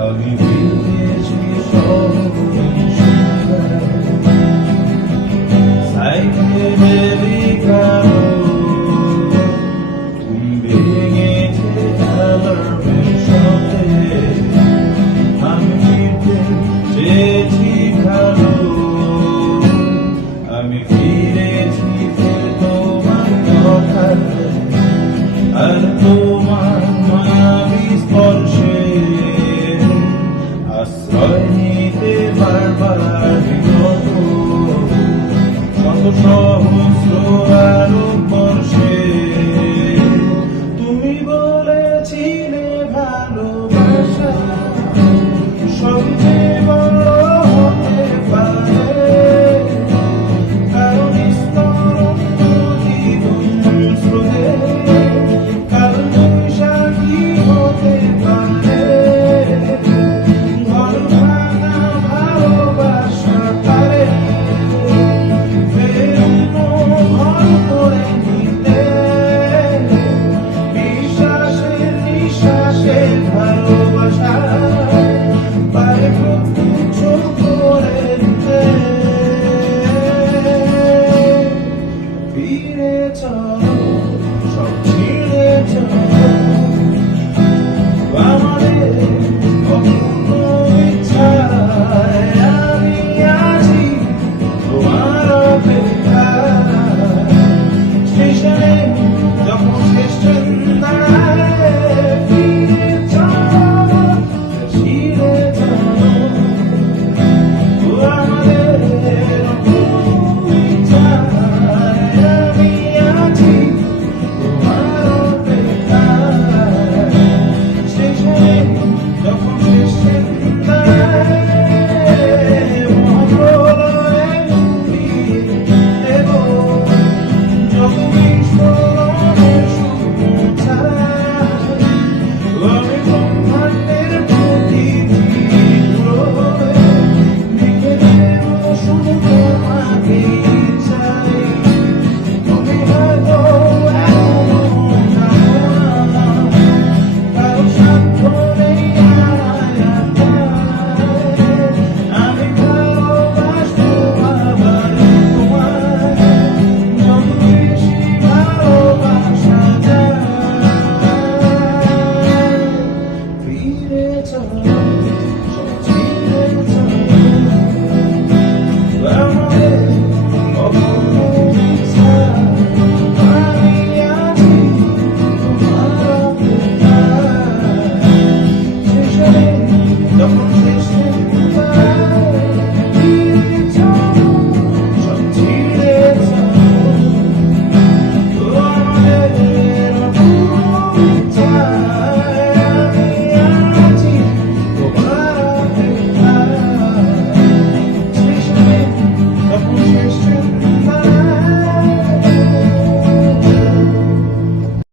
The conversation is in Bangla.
আমি পেয়েছি সাইকেলিকা তুমি ভেঙেছে অ্যালার্মের সাথে আমি ফিরতে চেয়েছি ভালো আমি ফিরেছি তোমার কথায় আর তোমার মায়াবী স্পর্শে আশ্রয় নিতে বারবার বিগত শত সহস্র আলো বর্ষে তুমি বলেছিলে ভালোবাসা সবচেয়ে বড় হতে পারে কারণ স্তরণ জীবন স্রোতে কারণ বৈশাখী হতে পারে ঘর ভাঙা ভালোবাসা পারে ঘর করে নিতে বিশ্বাসের নিঃশ্বাসের ভালোবাসা পারে প্রত্যক্ষ করে নিতে ফিরে চলো সব ছিঁড়ে চলো আমাদের অপূর্ণ ইচ্ছায় আমি আছি তোমার অপেক্ষায় স্টেশনে যখন স্টেশন দাঁড়ায় ফিরে চলো ছিঁড়ে চলো আমাদের অপূর্ণ ইচ্ছায় আমি আছি তোমার অপেক্ষায় স্টেশনে যখন স্টেশন দাঁড়ায় মহাপ্রলয়ে উড়িয়ে দেব যত বিস্ফোরণের সুমুছায় আমি ব্রহ্মাণ্ডের প্রতিটি গ্রহে লিখে দেব শুধু তোমাকেই চাই তুমি হয়তো এখনো জানো না কারো সাধ্য নেই আমি ভালোবাসবো আবার তোমায় যত বেশি ভালোবাসা যায় ফিরে চলো সব ছিঁড়ে চলো আমাদের অপূর্ণ ইচ্ছায় আমি আছি তোমার অপেক্ষায় স্টেশনে যখন